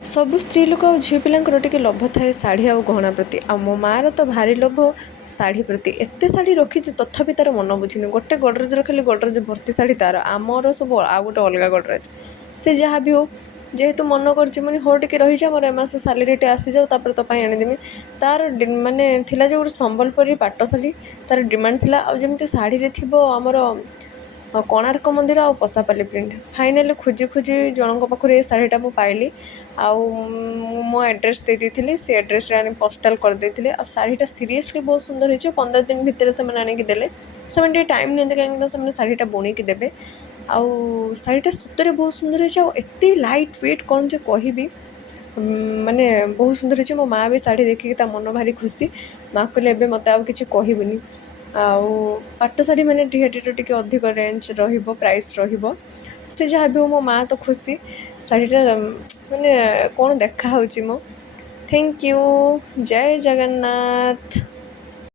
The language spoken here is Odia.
ସବୁ ସ୍ତ୍ରୀ ଲୋକ ଆଉ ଝିଅ ପିଲାଙ୍କର ଟିକେ ଲୋଭ ଥାଏ ଶାଢ଼ୀ ଆଉ ଗହଣା ପ୍ରତି। ଆଉ ମୋ ମାଆର ତ ଭାରି ଲୋଭ ଶାଢ଼ୀ ପ୍ରତି। ଏତେ ଶାଢ଼ୀ ରଖିଛି ତଥାପି ତା'ର ମନ ବୁଝିନି। ଗୋଟେ ଗଡ଼ରେଜ୍ର ଖାଲି ଗଡ଼ରେଜ୍ ଭର୍ତ୍ତି ଶାଢ଼ୀ ତା'ର, ଆମର ସବୁ ଆଉ ଗୋଟେ ଅଲଗା ଗଡ଼ରେଜ୍। ସେ ଯାହା ବି ହଉ, ଯେହେତୁ ମନ କରିଛି ମାନେ ହଉ ଟିକେ ରହିଯା, ମୋର ଏ ମାସ ସାଲେରୀଟେ ଆସିଯାଉ ତାପରେ ତୋ ପାଇଁ ଆଣିଦେମି। ତା'ର ମାନେ ଥିଲା ଯେ ଗୋଟେ ସମ୍ବଲପୁରୀ ପାଟ ଶାଢ଼ୀ ତା'ର ଡିମାଣ୍ଡ ଥିଲା। ଆଉ ଯେମିତି ଶାଢ଼ୀରେ ଥିବ ଆମର କୋଣାର୍କ ମନ୍ଦିର ଆଉ ପଶାପାଲି ପ୍ରିଣ୍ଟ। ଫାଇନାଲି ଖୋଜି ଖୋଜି ଜଣଙ୍କ ପାଖରୁ ଏ ଶାଢ଼ୀଟା ମୁଁ ପାଇଲି। ଆଉ ମୁଁ ମୋ ଆଡ୍ରେସ୍ ଦେଇଥିଲି, ସେ ଆଡ୍ରେସ୍ରେ ଆଣି ପୋଷ୍ଟାଲ୍ କରିଦେଇଥିଲି। ଆଉ ଶାଢ଼ୀଟା ସିରିୟସ୍ଲି ବହୁତ ସୁନ୍ଦର ହେଇଛି। 15 ଦିନ ଭିତରେ ସେମାନେ ଆଣିକି ଦେଲେ। ସେମାନେ ଟିକେ ଟାଇମ୍ ନିଅନ୍ତି କାହିଁକିନା ସେମାନେ ଶାଢ଼ୀଟା ବୁଣିକି ଦେବେ। ଆଉ ଶାଢ଼ୀଟା ସତରେ ବହୁତ ସୁନ୍ଦର ହେଇଛି। ଆଉ ଏତେ ଲାଇଟ୍ ୱେଟ୍ କ'ଣ ଯେ କହିବି, ମାନେ ବହୁତ ସୁନ୍ଦର ହେଇଛି। ମୋ ମାଆ ବି ଶାଢ଼ୀ ଦେଖିକି ତା ମନ ଭାରି ଖୁସି। ମାଆ କହିଲେ ଏବେ ମୋତେ ଆଉ କିଛି କହିବୁନି। ଆଉ ପାଟ ଶାଢ଼ୀ ମାନେ ଟିହେଟିର ଟିକେ ଅଧିକ ରେଞ୍ଜ ରହିବ, ପ୍ରାଇସ୍ ରହିବ। ସେ ଯାହା ବି ହଉ ମୋ ମାଆ ତ ଖୁସି। ଶାଢ଼ୀଟା ମାନେ କ'ଣ ଦେଖାହେଉଛି ମୋ। Thank you. ଜୟ ଜଗନ୍ନାଥ।